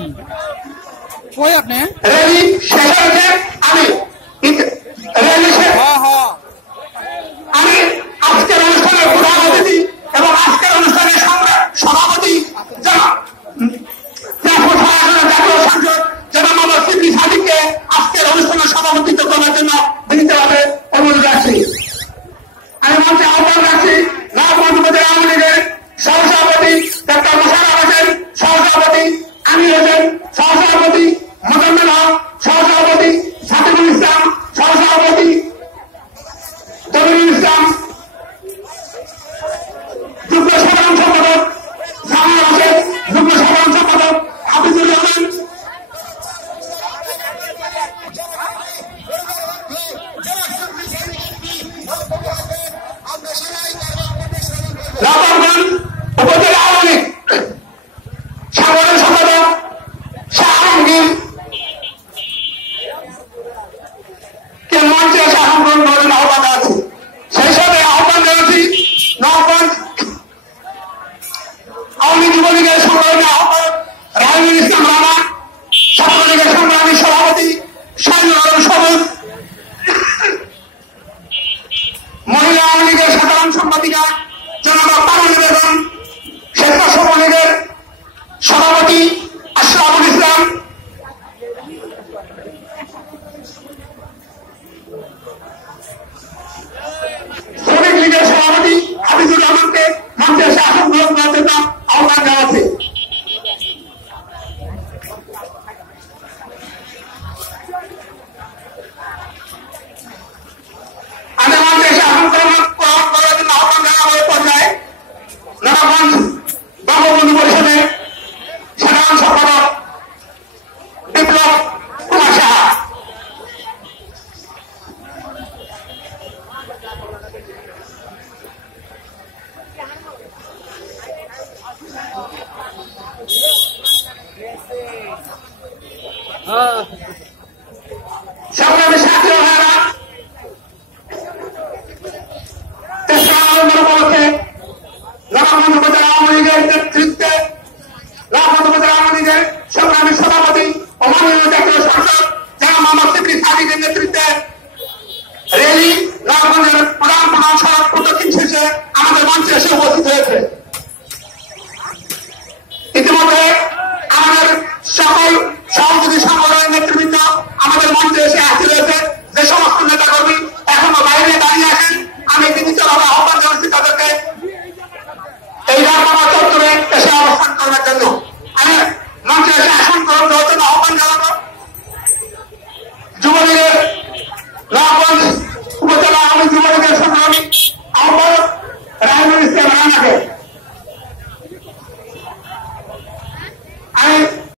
আপনি কই আপনি রেডি শহরকে আমি আওয়ামী যুবলীগের সম্ভাবনা রাহুল ইসলাম রানা ছাত্রলীগের সংগ্রামী সভাপতি শাহিদুল আলম সবুজ মহিলা আওয়ামী লীগের সাধারণ সম্পাদিকা 啊。Uh. Yeah.